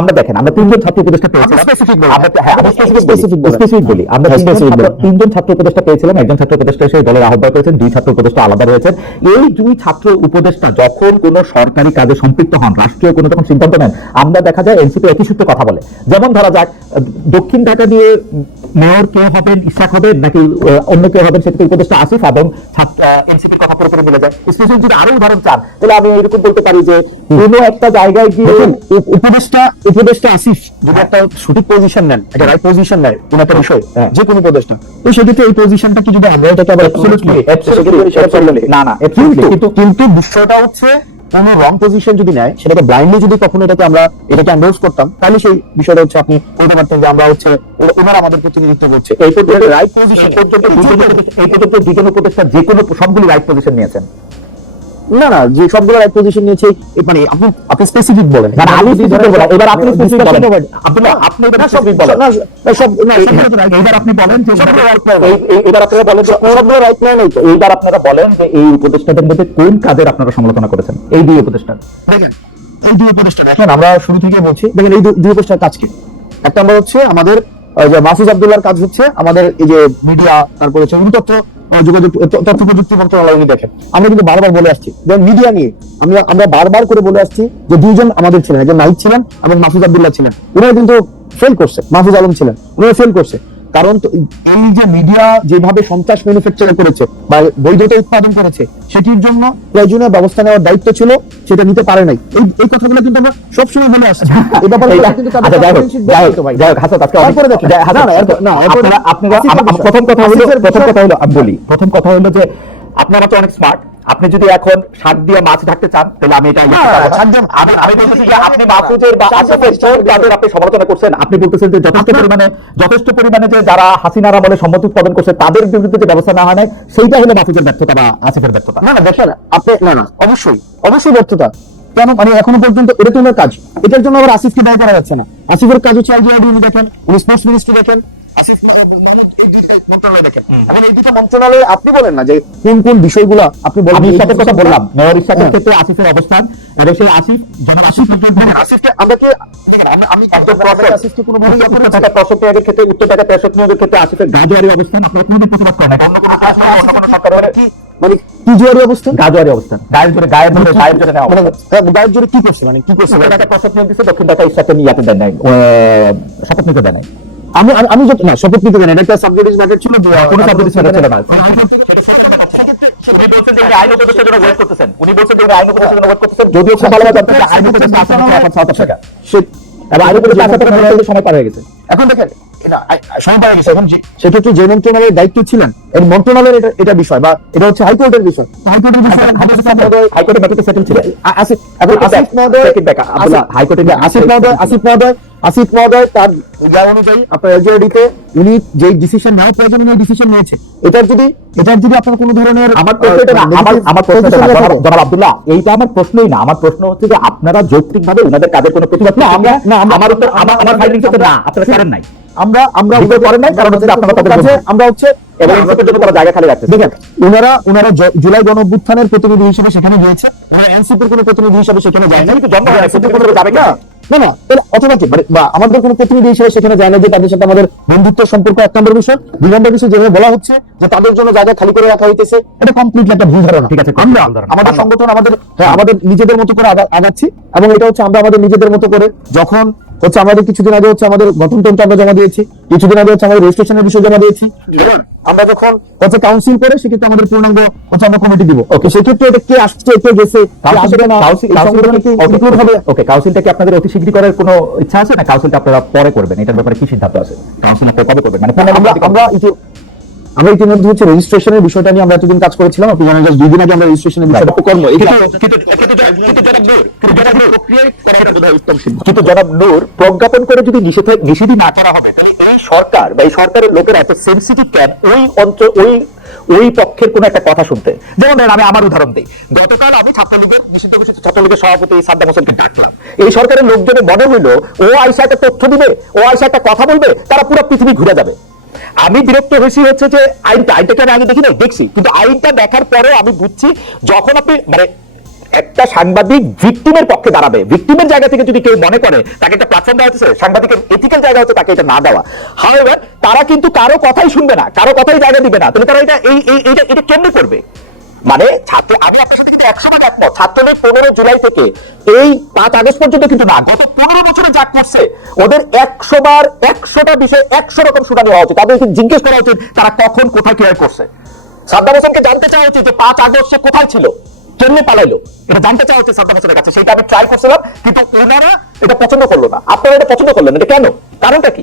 আমরা দেখেন আমরা তিনজন ছাত্র উপদেষ্টা পেয়েছিলাম, স্পেসিফিক বলি, আমরা তিনজন ছাত্র উপদেষ্টা পেয়েছিলাম, একজন ছাত্র উপদেষ্টা সেই দলের আহ্বায়ক করেছেন, দুই ছাত্র উপদেষ্টা আলাদা রয়েছেন। এই দুই ছাত্র উপদেষ্টা যখন কোন সরকারি কাজে সম্পৃক্ত হন, রাষ্ট্রীয় কোনো রকম সিদ্ধান্ত নেন, আমরা দেখা যায় এনসিপি একই সূত্রে কথা বলে। যেমন ধরা যাক দক্ষিণ ঢাকা দিয়ে মেয়র কে হবেন, ইশাক হবেন নাকি অন্য কেউ হবেন, সেক্ষেত্রে উপদেষ্টা আসিফ এবং এনসিপির কথা পুরোপুরি মিলে যায়। স্পেশালি যদি আরো উদাহরণ চান তাহলে আমি এরকম বলতে পারি যে কোনো একটা জায়গায় গিয়ে উপদেষ্টা আসিফ যদি একটা সঠিক পজিশন নেন, একটা রাইট পজিশন নেয় কোন একটা বিষয়, যে কোনো উপদেষ্টা, তো সেক্ষেত্রে এই পজিশনটা কি যদি আমরা এটাকে আবার কিন্তু বিষয়টা হচ্ছে কোন রং পজিশন যদি নেয়, সেটাকে ব্লাইন্ডলি যদি কখনো এটাকে আমরা এন্ডোর্স করতাম, তাহলে সেই বিষয়টা হচ্ছে আপনি বলতে পারতেন যে আমরা হচ্ছে ওনারা আমাদের প্রতিনিধিত্ব করছে। এই পর্যন্ত রাইট পজিশন পর্যন্ত দুজন উপদেষ্টা যে কোনো সবগুলো রাইট পজিশন নিয়েছেন। না না, যে সবগুলো রাইট পজিশন নিয়েছে, মানে আপনি স্পেসিফিক বলেন, মানে আমি স্পেসিফিক বলেন, এবার আপনি স্পেসিফিক বলেন আব্দুল্লাহ, আপনি এবার স্পেসিফিক বলেন না সব না এবার আপনি বলেন যে সবগুলো রাইট প্ল্যান, এবার আপনারা বলেন যে সবগুলো রাইট প্ল্যান নেই, এইবার আপনারা বলেন যে এই উপদেষ্টাদের মধ্যে কোন কাজের আপনারা সমালোচনা করেছেন। এই দুই উপদেষ্টা দেখেন, এই দুই উপদেষ্টা দেখেন, আমরা শুরু থেকে বলছি, দেখেন এই দুই উপদেষ্টার কাজ কি। একটা আমরা হচ্ছে আমাদের যে মাসুদ আব্দুল্লাহর কাজ হচ্ছে আমাদের এই যে মিডিয়া, তারপরে হচ্ছে তথ্য প্রযুক্তি মন্ত্রণালয় উনি দেখেন। আমরা কিন্তু বারবার বলে আসছি যে মিডিয়া নিয়ে আমরা বারবার করে বলে আসছি যে দুইজন আমাদের ছিলেন, একজন নাহিদ ছিলেন এবং মাসুদ আব্দুল্লাহ ছিলেন, উনারা কিন্তু ফেল করছে, মাহফুজ আলম ছিলেন, উনারা ফেল করছে। কারণ এই যে মিডিয়া যেভাবে সন্ত্রাস ম্যানুফ্যাকচার করেছে বা বৈধতা উৎপাদন করেছে, সেটির জন্য প্রয়োজনীয় ব্যবস্থা নেওয়ার দায়িত্ব ছিল, সেটা নিতে পারে নাই। এই কথাগুলো কিন্তু আমরা সবসময় বলে আসছি। এই ব্যাপারে প্রথম কথা হলো যে আপনারা তো অনেক স্মার্ট, আপনি যদি এখন শাক দিয়ে মাছ ঢাকতে চান তাহলে আমি এটা আমি বলতেছি যে আপনি মাহফুজের বা তাদের আপনি সমালোচনা করছেন, আপনি বলতেছেন যে যথেষ্ট পরিমাণে যে যারা হাসিনারা বলে সম্মতি উৎপাদন করছে তাদের বিরুদ্ধে যে ব্যবস্থা নেওয়া হয় নাই, সেইটা হলো মাহফুজের ব্যর্থতা বা আসিফের ব্যর্থতা। না না দেখেন আপনি, না অবশ্যই ব্যর্থতা কেন, মানে এখনো পর্যন্ত এটা তো ওনার কাজ, এটার জন্য আবার আসিফকে দায় করা যাচ্ছে না। আসিফের কাজ হচ্ছে উনি দেখেন, উনি স্পোর্টস মিনিস্ট্রি দেখেন, আসিফ মাহমুদ এই দুইটা মন্ত্রণালয় দেখেন। এখন এই দুইটা মন্ত্রণালয়ে আপনি বলেন না যে কোন কোন বিষয়গুলো আপনি বলেন। আমি ইশাকের কথা বললাম, মেয়র ইশাকের ক্ষেত্রে আসিফের অবস্থান, এবং সেই আসিফকে আমরা কি আমি একদম আসিফকে কোনো ভাবে প্রসক্ত এর ক্ষেত্রে উত্তর ঢাকা 63 নিয়োগের ক্ষেত্রে আসিফের গাজোয়ারি অবস্থান আপনি কোনো প্রতিবাদ করেন না, অন্য কোনো সরকার কি মানে কি জোয়ারি অবস্থান, গাজোয়ারি অবস্থান, গায়ের জোরে নেওয়া, মানে গায়ের জোরে কি করছে, মানে কি করছে, ঢাকা প্রসক্ত নিয়োগ দিচ্ছে, দক্ষিণ ঢাকা ইশাকের ইয়াতে দেন নাই, শপথ নিতে দেন নাই। আমি যত না শপথ নিতে দেন, এটা একটা সাবজেক্টিভ ম্যাটার ছিল, কোনো সাবজেক্টিভ ম্যাটার ছিল না। যদিও খুব ভালো জানতেন যে আইন উপদেষ্টা আসার এখন সাউথ আফ্রিকা, এবং আইন উপদেষ্টা আসার পরে সময় পার হয়ে গেছে। এখন দেখেন সেক্ষেত্রে যে মন্ত্রণালয়ের দায়িত্ব ছিলেন, এই মন্ত্রণালয়ের এটা বিষয় বা এটা হচ্ছে হাইকোর্টের বিষয়, হাইকোর্টের বিষয় হাইকোর্টের ব্যাপারে সেটেল ছিলেন। আসিফ মহোদয় তার অনুযায়ী আপনার এজডিতে উনি যে ডিসিশন নেওয়ার প্রয়োজন উনি ডিসিশন নিয়েছে। এটার যদি আপনার কোনো ধরনের আমার জনাব আব্দুল্লাহ, এইটা আমার প্রশ্নই না, আমার প্রশ্ন হচ্ছে যে আপনারা যৌক্তিকভাবে ওনাদের কাজের কোনো প্রতিবাদ না, আমার উত্তর আমার ফাইলিং করতে না, আপনারা করেন নাই, আমরা করেন নাই, কারণ হচ্ছে আপনারা তাদের কাছে আমরা হচ্ছে এবং এনসিপির জন্য তারা জায়গা খালি রাখছে। দেখেন ওনারা জুলাই গণঅভ্যুত্থানের প্রতিনিধি হিসেবে সেখানে গিয়েছে, ওনারা এনসিপির কোনো প্রতিনিধি হিসেবে সেখানে যায় না, যাবে না না অটোমেটিক বা আমাদের কোনো প্রতিনিধি হিসেবে সেখানে যায় না যে তাদের সাথে আমাদের বন্ধুত্বের সম্পর্ক এক নম্বর বিষয়। দুই নম্বর বিষয় যেভাবে বলা হচ্ছে যে তাদের জন্য জায়গা খালি করে রাখা হইতেছে, এটা কমপ্লিটলি একটা ভুল ধারণা। ঠিক আছে, আমরা আমাদের সংগঠন আমাদের নিজেদের মতো করে আগাচ্ছি, এবং এটা হচ্ছে আমরা আমাদের নিজেদের মতো করে যখন হচ্ছে আমাদের কিছুদিন আগে হচ্ছে আমাদের গঠনতন্ত্র আমরা জমা দিয়েছি, কিছুদিন আগে হচ্ছে আমাদের রেজিস্ট্রেশনের বিষয় জমা দিয়েছি, আমরা যখন হচ্ছে কাউন্সিল করে সেক্ষেত্রে আমাদের পূর্ণাঙ্গ হচ্ছে আমরা কমিটি দিব। ওকে, সেক্ষেত্রে এটা কে আসছে কে গেছে কাউন্সিলটা কি আপনাদের অতি শীঘ্রই করার কোনো ইচ্ছা আছে না? কাউন্সিলটা আপনারা পরে করবেন, এটার ব্যাপারে কি সিদ্ধান্ত আছে? কাউন্সিল আপনারা কবে করবেন? মানে আমরা ইতিমধ্যে হচ্ছে রেজিস্ট্রেশনের বিষয়টা নিয়ে আমরা এতদিন কাজ করেছিলাম, আপনি জানেন যে 2 দিন আগে আমরা রেজিস্ট্রেশনের বিষয়টা কর্ম কিন্তু জনাব নূর প্রজ্ঞাপন করে যদি নিষেধই না করা হবে, এই সরকার বা এই সরকারের লোকেরা এত সেনসিটিভ কেন ওই অঞ্চল ওই পক্ষের কোন একটা কথা শুনতে? যেমন ধরেন আমি আমার উদাহরণ দিই, গতকাল আমি ছাত্রলীগের নিষিদ্ধ ঘোষিত ছাত্রলীগের সভাপতি সাদ্দাম হোসেনকে ডাকলাম, এই সরকারের লোকজনের মনে হইলো ও আইসা একটা তথ্য দিবে, ও আইসা একটা কথা বলবে, তারা পুরো পৃথিবী ঘুরে যাবে। আমি বিরক্ত হয়েছি হচ্ছে যে আইনটাকে আমি আগে দেখি না, দেখছি, কিন্তু আইনটা দেখার পরেও আমি বুঝছি যখন আপনি মানে একটা সাংবাদিক ভিকটিমের পক্ষে দাঁড়াবে, ভিকটিমের জায়গা থেকে যদি কেউ মনে করে তাকে একটা প্ল্যাটফর্ম দেওয়া হচ্ছে, সাংবাদিকের এথিক্যাল জায়গা হচ্ছে তাকে এটা না দেওয়া। হাউএভার তারা কিন্তু কারো কথাই শুনবে না, কারো কথাই জায়গা দিবে না, তাহলে তারা এটা কেমনে করবে? মানে ছাত্র, আমি আপনার সাথে কিন্তু 100% একমত। ছাত্রদের 15 জুলাই থেকে এই 5 আগস্ট পর্যন্ত কিন্তু না, গত 15 বছরে যা করছে ওদের 100 বার 100টা বিষয় 100 রকম শুনানি হওয়া উচিত। তাদেরকে জিজ্ঞেস করা উচিত তারা কখন কোথায় কি করছে। সাদ্দাম হোসেনকে জানতে চাওয়া উচিত যে 5 আগস্ট সে কোথায় ছিল, কেমনে পালাইলো, এটা জানতে চাওয়া উচিত সাদ্দাম হোসেনের কাছে। সেটা আমি ট্রাই করছিলাম, কিন্তু ওনারা এটা পছন্দ করলো না। আপনারা এটা পছন্দ করলেন, এটা কেন? কারণটা কি?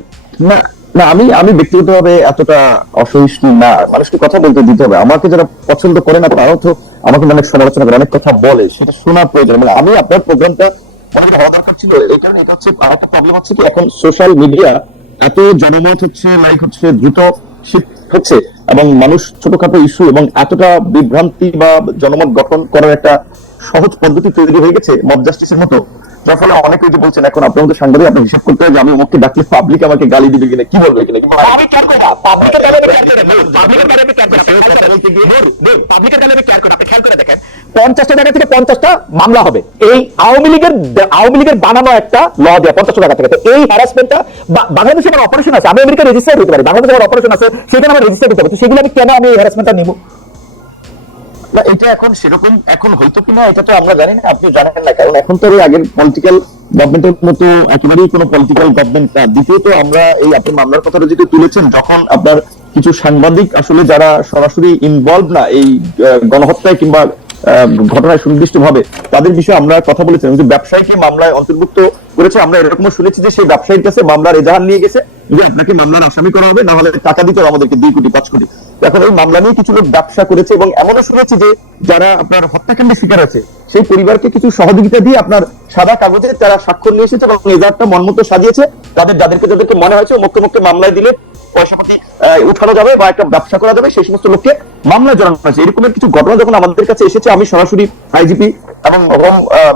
না না, আমি ব্যক্তিগতভাবে এতটা অসহিষ্ণু না। মানুষকে কথা বলতে দিতে হবে। আমাকে যারা পছন্দ করে না তারাও তো আমাকে অনেক সমালোচনা করে, অনেক কথা বলে, সেটা শোনা প্রয়োজন। মানে আমি আপনার প্রোগ্রামটা অনেক হওয়া দরকার ছিল। এই কারণে এটা হচ্ছে আরেকটা প্রবলেম হচ্ছে কি, এখন সোশ্যাল মিডিয়া এত জনমত হচ্ছে, লাইক হচ্ছে, দ্রুত শিফট হচ্ছে, এবং মানুষ ছোটখাটো ইস্যু এবং এতটা বিভ্রান্তি বা জনমত গঠন করার একটা সহজ পদ্ধতি তৈরি হয়ে গেছে মব জাস্টিসের মতো, যার ফলে অনেকে যে বলছেন এখন আপনার মধ্যে সাংবাদিক, আপনি হিসাব করতে হবে যে আমি অমুককে ডাকলে পাবলিক আমাকে গালি দিবে কিনা, কি বলবে কিনা। আমি কেয়ার করি না, পাবলিকের গালে আমি কেয়ার করি না, পাবলিকের গালে আমি কেয়ার করি না, পাবলিকের গালে আমি কেয়ার করি না। আপনি খেয়াল করে দেখেন 50টা জায়গা থেকে 50টা মামলা হবে। এই আওয়ামী লীগের বানানো একটা ল দেয়া 50টা জায়গা থেকে। তো এই হ্যারাসমেন্টটা বাংলাদেশে আমার অপারেশন আছে, আমি আমেরিকা রেজিস্টার হতে পারি, বাংলাদেশে আমার অপারেশন আছে, সেখানে আমার রেজিস্টার দিতে হবে। তো সেগুলো আমি কেন আমি এই হ্যারাসমেন্টটা নিব? না, এটা এখন সেরকম এখন হইতো কিনা এটা তো আমরা জানি না, আপনি জানেন না, কারণ এখন তো ওই আগের পলিটিক্যাল গভর্নমেন্টের মতো একেবারেই কোনো পলিটিক্যাল গভর্নমেন্ট না। দ্বিতীয়ত আমরা এই আপনি মামলার কথাটা যেটা তুলেছেন, যখন আপনার কিছু সাংবাদিক আসলে যারা সরাসরি ইনভলভ না এই গণহত্যায় কিংবা ঘটনায় সুনির্দিষ্টভাবে, তাদের বিষয়ে আমরা কথা বলেছিলাম যে ব্যবসায়ীকে মামলায় অন্তর্ভুক্ত করেছে। আমরা এরকমও শুনেছি যে সেই ব্যবসায়ীর কাছে মামলার এজাহার নিয়ে গেছে যে আপনাকে মামলার আসামি করা হবে, না হলে টাকা দিতে হবে আমাদেরকে 2 কোটি 5 কোটি। এখন এই মামলা নিয়ে কিছু লোক ব্যবসা করেছে, এবং এমনও শুনেছি যে যারা আপনার হত্যাকাণ্ডের শিকার আছে সেই পরিবারকে কিছু সহযোগিতা দিয়ে আপনার সাদা কাগজে তারা স্বাক্ষর নিয়ে এসেছে এবং এজাহারটা মনমতো সাজিয়েছে। যাদেরকে মনে হয়েছে মুখ্য মামলায় দিলে পয়সা পাতি উঠানো যাবে বা একটা ব্যবসা করা যাবে, সেই সমস্ত লোককে মামলা জড়ানো হয়েছে। এরকমের কিছু ঘটনা যখন আমাদের কাছে এসেছে, আমি সরাসরি আইজিপি এবং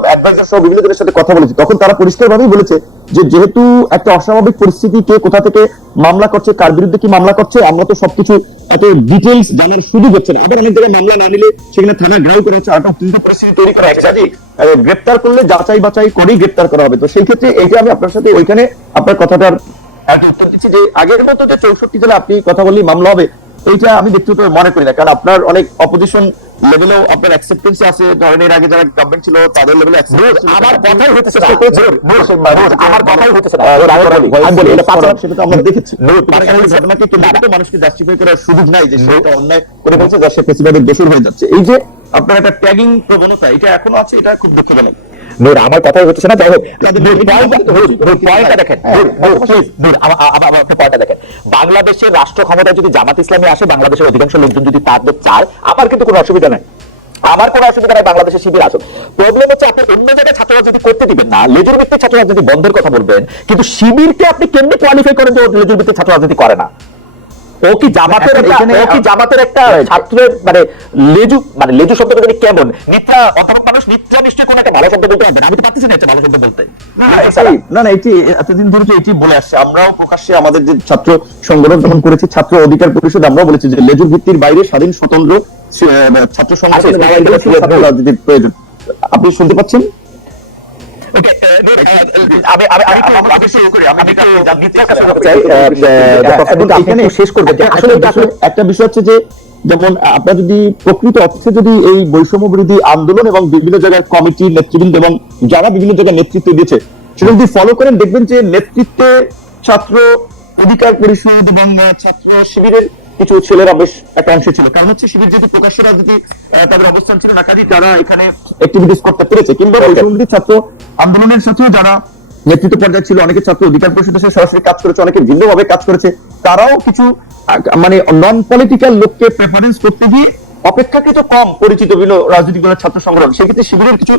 অ্যাডভাইজার সহ বিভিন্ন জনের সাথে কথা বলেছি, তখন তারা পরিষ্কারভাবেই বলেছে যে যেহেতু একটা অস্বাভাবিক পরিস্থিতি, কে কোথা থেকে মামলা করছে, কার বিরুদ্ধে কি মামলা করছে, আমরা তো সবকিছু এত ডিটেইলস জানার সুযোগ হচ্ছে না। আবার অনেক জায়গায় মামলা না নিলে সেখানে থানা ঘেরাও করে হচ্ছে, আটক পরিস্থিতি তৈরি করা হচ্ছে। গ্রেপ্তার করলে যাচাই বাছাই করেই গ্রেপ্তার করা হবে। তো সেই ক্ষেত্রে এইটা আমি আপনার সাথে ওইখানে আপনার কথাটার উত্তর দিচ্ছি যে আগের মতো যে 64 জনে আপনি কথা বললেই মামলা হবে, এইটা আমি ব্যক্তিগত মনে করি না। কারণ আপনার অনেক অপোজিশন লেভেলেও আপনার অ্যাকসেপ্টেন্স আছে, ধরেন এর আগে যারা গভর্নমেন্ট ছিল তাদের লেভেলে আমার কথাই হইতেছে না, আমার কথাই হইতেছে না, সেটা তো আমরা দেখেছি। ঘটনাকে কিন্তু মানুষকে জাস্টিফাই করার সুযোগ নাই যে সেটা অন্যায় করে ফেলছে, যা সে প্রেসিডেন্টের দোষর হয়ে যাচ্ছে। এই যে আপনার একটা ট্যাগিং প্রবণতা, এটা এখনো আছে, এটা খুব দুঃখজনক। আমার কথাই হচ্ছে না। যাই হোক, বাংলাদেশের রাষ্ট্র ক্ষমতা যদি জামাত ইসলামী আসে, বাংলাদেশের অধিকাংশ লোকজন যদি তাদের চায়, আমার কিন্তু কোনো অসুবিধা নাই, আমার কোনো অসুবিধা নাই বাংলাদেশের শিবির আসুক। প্রবলেম হচ্ছে আপনি অন্য জায়গায় ছাত্র রাজনীতি করতে দিবেন না, লেজুর ভিত্তিক ছাত্র রাজনীতি বন্ধের কথা বলবেন, কিন্তু শিবিরকে আপনি কেমনে কোয়ালিফাই করেন যে লেজুর ভিত্তিক ছাত্র রাজনীতি করে না? ও কি জামাতের একটা ছাত্রের লেজু শব্দটা যদি কেমন মিথ্যা, অধ্যাপক মানুষ মিথ্যা নিশ্চয়ই কোন একটা ভালো শব্দ বলতে পারবেন, আমি তো পারতেছি না একটা ভালো শব্দ বলতে। না, এটি এতদিন ধরে তো এটি বলে আসছে। আমরাও প্রকাশ্যে আমাদের যে ছাত্র সংগঠন যখন করেছি, ছাত্র অধিকার পরিষদ, আমরাও বলেছি যে লেজুর ভিত্তির বাইরে স্বাধীন স্বতন্ত্র ছাত্র সংগঠন রাজনীতির প্রয়োজন। আপনি শুনতে পাচ্ছেন? একটা বিষয় হচ্ছে যে, যেমন আপনার যদি প্রকৃত অর্থে যদি এই বৈষম্য বিরোধী আন্দোলন এবং বিভিন্ন জায়গায় কমিটি নেতৃবৃন্দ এবং যারা বিভিন্ন জায়গায় নেতৃত্ব দিয়েছে সেটা যদি ফলো করেন, দেখবেন যে নেতৃত্বে ছাত্র অধিকার পরিষদ এবং ছাত্র শিবিরের কিছু ছেলেরা বেশ একটা অংশ ছিল। কারণ হচ্ছে শিবির যেহেতু প্রকাশ্য রাজনীতি তাদের অবস্থান ছিল না, কাজে তারা এখানে অ্যাক্টিভিটিস করতে পেরেছে। কিংবা বৈষম্য ছাত্র আন্দোলনের সাথেও যারা নেতৃত্ব পর্যায়ে ছিল, অনেকে ছাত্র অধিকার পরিষদের সাথে সরাসরি কাজ করেছে, অনেকে ভিন্নভাবে কাজ করেছে, তারাও কিছু মানে নন পলিটিক্যাল লোককে প্রেফারেন্স করতে গিয়ে অপেক্ষাকৃত কম পরিচিত বিভিন্ন রাজনৈতিক দলের ছাত্র সংগঠন, সেক্ষেত্রে শিবিরের কিছু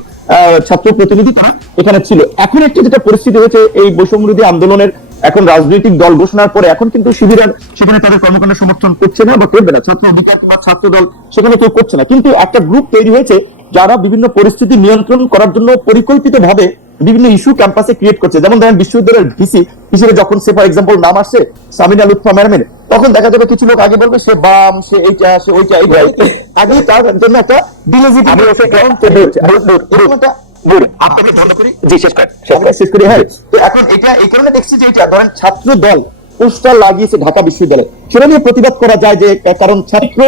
ছাত্র প্রতিনিধি তারা এখানে ছিল। এখন একটা যেটা পরিস্থিতি হয়েছে, এই বৈষম্য বিরোধী আন্দোলনের এখন রাজনৈতিক দল ঘোষণার পরে এখন কিন্তু শিবিরের সেখানে তাদের কর্মকাণ্ড সমর্থন করছে না বা করবে না, ছাত্র অধিকার বা ছাত্র দল সেখানে কেউ করছে না। কিন্তু একটা গ্রুপ তৈরি হয়েছে যারা বিভিন্ন পরিস্থিতি নিয়ন্ত্রণ করার জন্য পরিকল্পিতভাবে বিভিন্ন ইস্যু ক্যাম্পাসে ক্রিয়েট করছে। যেমন ধরেন বিশ্ববিদ্যালয়ের ভিসি হিসেবে যখন সে ফর এক্সাম্পল নাম আসছে সামিনা লুৎফা ম্যাডামের, তখন দেখা যাবে কিছু লোক আগে বলবে সে বাম, সে এইটা, সে ওইটা, এইটা আগে তার জন্য একটা ডিলেজিটি আপনাকে বন্ধ করি, জি শেষ করি। হ্যাঁ, তো এখন এটা এই কারণে দেখছি যে এটা ধরেন ছাত্র দল পোস্টার লাগিয়েছে ঢাকা বিশ্ববিদ্যালয়ে, সেটা নিয়ে প্রতিবাদ করা যায় যে কারণ ছাত্র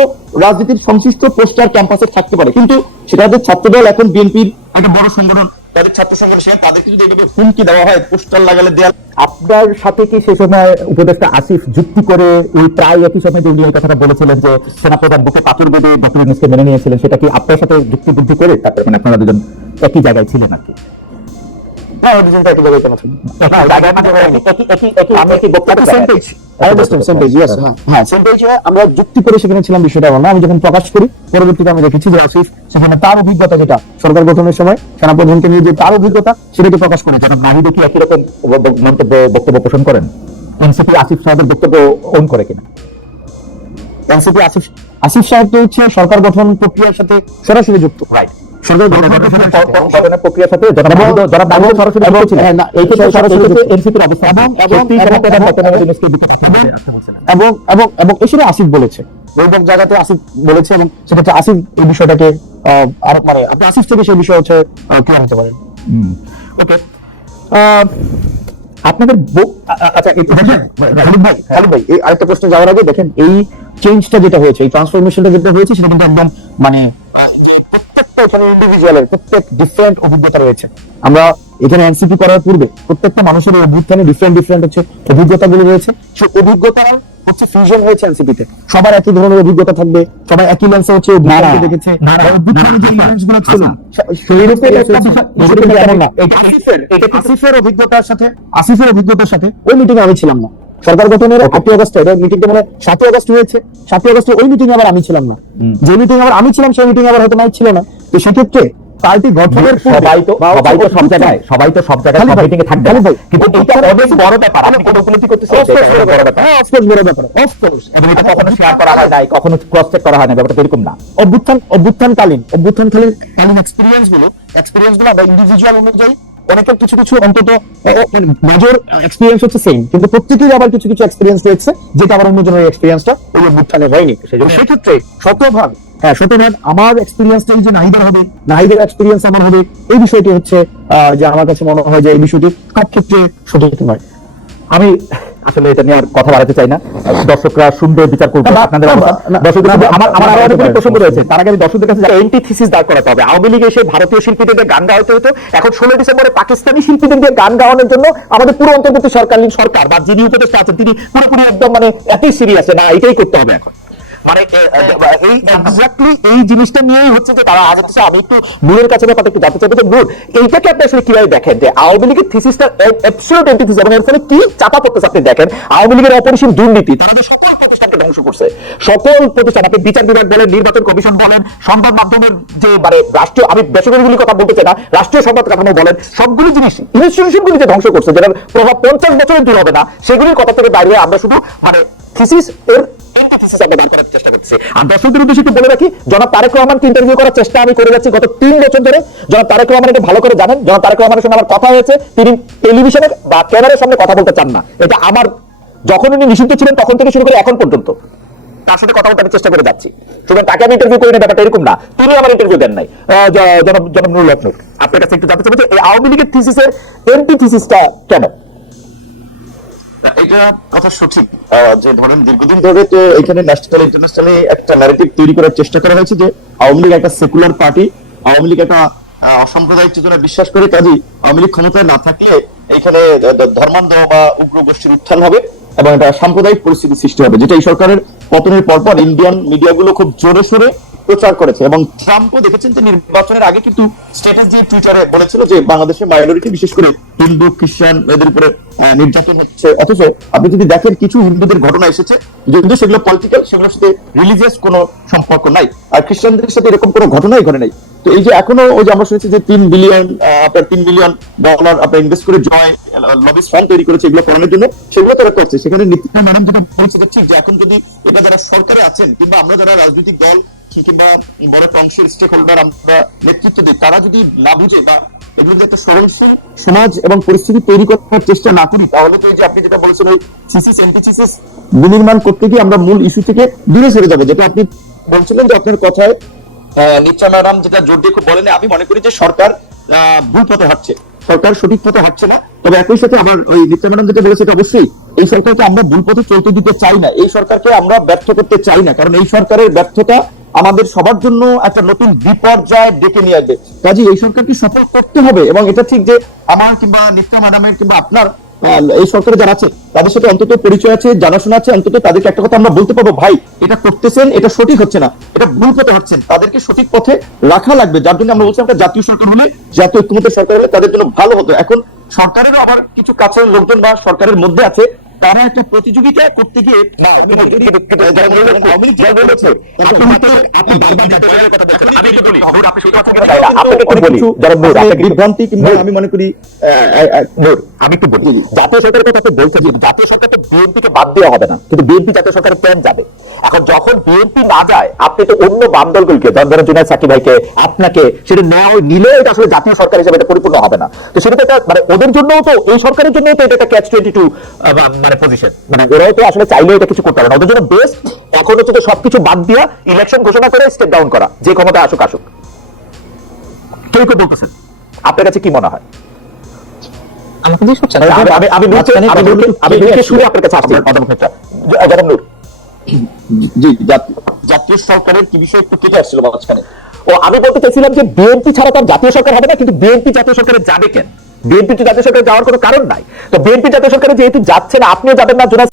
রাজনীতির সংশ্লিষ্ট পোস্টার ক্যাম্পাসে থাকতে পারে, কিন্তু সেটা যে ছাত্র দল এখন বিএনপির একটা বড় সংগঠন, তাদের ছাত্র সংগঠন, তাদেরকে যদি এইভাবে হুমকি দেওয়া হয় পোস্টার লাগালে দেয়াল। আপনার সাথে কি সে সময় উপদেষ্টা আসিফ যুক্তি করে ওই প্রায় একই সময় যে উনি এই কথাটা বলেছিলেন যে সেনাপ্রধান বুকে পাথর বেঁধে ডক্টর ইউনূসকে মেনে নিয়েছিলেন, সেটা কি আপনার সাথে যুক্তি বুদ্ধি করে তারপরে মানে আপনারা দুজন একই জায়গায় ছিলেন আর কি? আমরা যুক্তি করে সেখানে ছিলাম, বিষয়টা না। আমি যখন প্রকাশ করি পরবর্তীতে আমি দেখেছি যে আসিফ সেখানে তার অভিজ্ঞতা, যেটা সরকার গঠনের সময় সেনাপ্রধানকে নিয়ে যে তার অভিজ্ঞতা, সেটাকে প্রকাশ করে। যারা নাহিদে কি একই রকম বক্তব্য পোষণ করেন? এনসিপি আসিফ সাহেবের বক্তব্য ওন করে কিনা? এনসিপি আসিফ সাহেব তো হচ্ছে সরকার গঠন প্রক্রিয়ার সাথে সরাসরি যুক্ত, রাইট? সরকার গঠনের প্রক্রিয়ার সাথে সরাসরি এনসিপির অবস্থা এবং এসে আসিফ বলেছে, বৈঠক জায়গাতে আসিফ বলেছে, এবং সেক্ষেত্রে আসিফ এই বিষয়টাকে আরো মানে আপনি আসিফ থেকে সেই বিষয় হচ্ছে ক্লিয়ার হতে পারেন। ওকে, আপনাদের আচ্ছা খালিদ ভাই এই আরেকটা প্রশ্ন যাওয়ার আগে দেখেন, এই চেঞ্জটা যেটা হয়েছে, এই ট্রান্সফরমেশনটা যেটা হয়েছে, সেটা কিন্তু একদম মানে প্রত্যেকটা এখানে ইন্ডিভিজুয়ালের প্রত্যেক ডিফারেন্ট অভিজ্ঞতা রয়েছে। আমরা এখানে এনসিপি করার পূর্বে প্রত্যেকটা মানুষের অভ্যুত্থানে ডিফারেন্ট হচ্ছে অভিজ্ঞতাগুলো রয়েছে। সেই অভিজ্ঞতার হচ্ছে ফিউশন হয়েছে এনসিপিতে। সবার একই ধরনের অভিজ্ঞতা থাকবে, সবাই একই লেন্সে হচ্ছে দেখেছে। আসিফের অভিজ্ঞতার সাথে ওই মিটিং আমি ছিলাম না। সরকার গঠনের 8ই আগস্ট মিটিংটা মানে 7ই আগস্ট হয়েছে, 7ই আগস্ট ওই মিটিং আবার আমি ছিলাম না। যে মিটিং আবার আমি ছিলাম সেই মিটিং আবার হয়তো নাই ছিল না। তো সেক্ষেত্রে পার্টি গঠনের সবাই তো সব জায়গায় মিটিং এ থাকবে, কিন্তু এটা অনেক বড় ব্যাপার। আপনি কোন উপলব্ধি করতেছেন? বড় ব্যাপার, অফকোর্স। এবং এটা কখনো শেয়ার করা হয় নাই, কখনো ক্রস চেক করা হয় না, ব্যাপারটা এরকম না। অভ্যুত্থানকালীন এক্সপেরিয়েন্স গুলো বা ইন্ডিভিজুয়াল অনুযায়ী অনেকের কিছু অন্তত মেজর এক্সপেরিয়েন্স হচ্ছে সেম, কিন্তু প্রত্যেকের আবার কিছু এক্সপেরিয়েন্স রয়েছে যেটা আবার অন্যজনের এক্সপেরিয়েন্সটা ওই অভ্যুত্থানে হয়নি। সেক্ষেত্রে শতভাগ আমার এক্সপেরিয়েন্সটা যে নাহিদের এক্সপেরিয়েন্স আমার হবে, এই বিষয়টি হচ্ছে যে আমার কাছে মনে হয় যে এই বিষয়টি সব ক্ষেত্রে সঠিক নয়। আমি আসলে এটা নিয়ে আর কথা বাড়াতে চাই না, দর্শকরা সুন্দর বিচার করবে আপনাদের। আমার আরো অনেক প্রসঙ্গ রয়েছে, তার আগে আমি দর্শকদের কাছে এন্টি থিসিস দাঁড় করাতে হবে। আওয়ামী লীগ এসে ভারতীয় শিল্পীদের গান গাওয়াতে হতো, এখন 16 ডিসেম্বরে পাকিস্তানি শিল্পীদের দিয়ে গান গাওয়ানোর জন্য আমাদের পুরো অন্তর্বর্তী সরকারলীন সরকার বা যিনি উপদেষ্টা আছেন তিনি পুরোপুরি একদম মানে এতই সিরিয়াস না, এটাই করতে হবে এখন। মানে এই এক্স্যাক্টলি এই জিনিসটা নিয়েই হচ্ছে যে তারা আজ হচ্ছে। আমি একটু নূরের কাছে ব্যাপারটা একটু জানতে চাইবো যে নূর, এইটাকে আপনি আসলে কিভাবে দেখেন যে আওয়ামী লীগের থিসিসটা অ্যাবসলিউট অ্যান্টিথিসিস, এবং এর ফলে কি চাপা পড়তেছে আপনি দেখেন? আওয়ামী লীগের অপরিসীম দুর্নীতি, তারা সকল প্রতিষ্ঠানকে ধ্বংস করছে, সকল প্রতিষ্ঠান, আপনি বিচার বিভাগ বলেন, নির্বাচন কমিশন বলেন, সংবাদ মাধ্যমের যে মানে রাষ্ট্রীয়, আমি বেসরকারিগুলির কথা বলতে চাই না, রাষ্ট্রীয় সংবাদ কাঠামো বলেন, সবগুলো জিনিস ইনস্টিটিউশনগুলি যে ধ্বংস করছে, যেটার প্রভাব 50 বছরে দূর হবে না, সেগুলির কথা থেকে বাইরে আমরা শুধু মানে থিসিস এর দর্শকদের উদ্দেশ্যে একটু বলে রাখি, জনাব তারেক রহমানকে ইন্টারভিউ করার চেষ্টা আমি করে যাচ্ছি গত 3 বছর ধরে। জনাব তারেক রহমান এটা ভালো করে জানেন। জনাব তারেক রহমানের সঙ্গে আমার কথা হয়েছে, তিনি টেলিভিশনে বা ক্যামেরার সামনে কথা বলতে চান না। এটা আমার যখন উনি নিষিদ্ধ ছিলেন তখন থেকে শুরু করে এখন পর্যন্ত তার সাথে কথা বলতে আমি চেষ্টা করে যাচ্ছি, সুতরাং তাকে আমি ইন্টারভিউ করি না, ব্যাপারটা এরকম না। তিনি আমার ইন্টারভিউ দেন নাই। জনাব নুরুল হক নূর, আপনার কাছে একটু জানতে চাইবো যে এই আওয়ামী লীগের থিসিসের এন্টি থিসিসটা কেন? এটা কথা সঠিক যে ধরেন দীর্ঘদিন ধরে তো এখানে ন্যাশনাল ইন্টারন্যাশনালি একটা ন্যারেটিভ তৈরি করার চেষ্টা করা হয়েছে যে আওয়ামী লীগ একটা সেকুলার পার্টি, আওয়ামী লীগ একটা অসাম্প্রদায়িক চেতনা বিশ্বাস করে, কাজী আওয়ামী লীগ ক্ষমতায় না থাকলে এখানে ধর্মান্ধ বা উগ্র গোষ্ঠীর উত্থান হবে এবং একটা সাম্প্রদায়িক পরিস্থিতি সৃষ্টি হবে, যেটা এই সরকারের পতনের পরপর ইন্ডিয়ান মিডিয়াগুলো খুব জোরে সোরে প্রচার করেছে। এবং ট্রাম্পও দেখেছেন যে নির্বাচনের আগে কিন্তু স্ট্যাটাস দিয়ে টুইটারে বলেছিল যে বাংলাদেশের মাইনরিটি বিশেষ করে হিন্দু খ্রিস্টান এদের উপরে নির্যাতন হচ্ছে, অথচ আপনি যদি দেখেন কিছু হিন্দুদের ঘটনা এসেছে যদিও সেগুলো পলিটিক্যাল, সেগুলোর সাথে রিলিজিয়াস কোনো সম্পর্ক নাই, আর খ্রিস্টানদের সাথে এরকম কোনো ঘটনাই ঘটে নাই। তো এই যে এখনো ওই যে আমরা শুনেছি যে $3 বিলিয়ন আপনার ইনভেস্ট করে জয় লবিস ফান্ড তৈরি করেছে এগুলো করানোর জন্য, সেগুলো তারা করছে। সেখানে নীতিকা ম্যাডাম যেটা বলেছে যে ঠিক যে এখন যদি এটা যারা সরকারে আছেন কিংবা আমরা যারা রাজনৈতিক দল কিংবা বড় একটা অংশের স্টেক হোল্ডার আমরা নেতৃত্ব দিই, তারা যদি না বুঝে বা এগুলো যে একটা সহনশীল সমাজ এবং পরিস্থিতি তৈরি করার চেষ্টা না করি, তাহলে তো এই যে আপনি যেটা বলেছেন ওই সিসিস এন্টিথিসিস বিনির্মাণ করতে গিয়ে আমরা মূল ইস্যু থেকে দূরে সরে যাবে। যেটা আপনি বলছিলেন যে আপনার কথায় নিচা ম্যাডাম যেটা জোর দিয়ে খুব বলেন, আমি মনে করি যে সরকার ভুল পথে হাঁটছে, সরকার সঠিক পথে হাঁটছে না। তবে একই সাথে আবার ওই নিচা ম্যাডাম যেটা বলেছে এটা অবশ্যই এই সরকারকে আমরা ভুল পথে চলতে দিতে চাই না, এই সরকারকে আমরা ব্যর্থ করতে চাই না, কারণ এই সরকারের ব্যর্থতা আমাদের সবার জন্য একটা নতুন বিপর্যয় ডেকে নিয়ে আসবে। কাজে এই সরকারকে সফল করতে হবে। এবং এটা ঠিক যে আমার কিংবা নিত্যা ম্যাডামের কিংবা আপনার এই সরকারে যারা আছে তাদের সাথে অন্তত পরিচয় আছে, জানাশোনা আছে, অন্তত তাদেরকে একটা কথা আমরা বলতে পারবো, ভাই এটা করতেছেন, এটা সঠিক হচ্ছে না, এটা ভুল পথে হাঁটছেন, তাদেরকে সঠিক পথে রাখা লাগবে। যার জন্য আমরা বলছি একটা জাতীয় সরকার হলে, জাতীয় ঐক্যমত্যের সরকার হলে তাদের জন্য ভালো হতো। এখন সরকারেরও আবার কিছু কাছের লোকজন বা সরকারের মধ্যে আছে তারা একটা প্রতিযোগিতা করতে গিয়ে বিভ্রান্তি কিংবা আমি মনে করি আমি একটু বলি, জাতীয় সরকারের কথা তো বলছে যে জাতীয় সরকার তো বিএনপিকে বাদ দেওয়া হবে না, কিন্তু বিএনপি জাতীয় সরকারের প্ল্যান যাবে। এখন যখন বিএনপি না যায়, আপনি তো অন্য বাম দলগুলোকে, ধরেন জুনায়েদ সাকিব ভাইকে, আপনাকে সেটা নেওয়া নিলে এটা আসলে জাতীয় সরকার হিসেবে এটা পরিপূর্ণ হবে না। তো সেটা তো মানে ওদের জন্যও তো, এই সরকারের জন্য তো এটা একটা ক্যাচ 22 মানে পজিশন, মানে ওরাও তো আসলে চাইলেও এটা কিছু করতে পারে না। ওদের জন্য বেস্ট এখন হচ্ছে সবকিছু বাদ দিয়া ইলেকশন ঘোষণা করে স্টেপ ডাউন করা, যে ক্ষমতা আসুক আসুক। কেউ কেউ বলতেছেন, আপনার কাছে কি মনে হয়? আমাকে জিজ্ঞেস করছেন? আমি শুনে আপনার কাছে আসছি। নূর, জি, জাতীয় সরকারের কি বিষয় একটু কেটে আসছিল মাঝখানে। ও আমি বলতে চাইছিলাম যে বিএনপি ছাড়া তো জাতীয় সরকার হবে না, কিন্তু বিএনপি জাতীয় সরকারে যাবে কেন? বিএনপি তো জাতীয় সরকারে যাওয়ার কোনো কারণ নাই। তো বিএনপি জাতীয় সরকারে যেহেতু যাচ্ছে না, আপনিও যাবেন না, জোনাস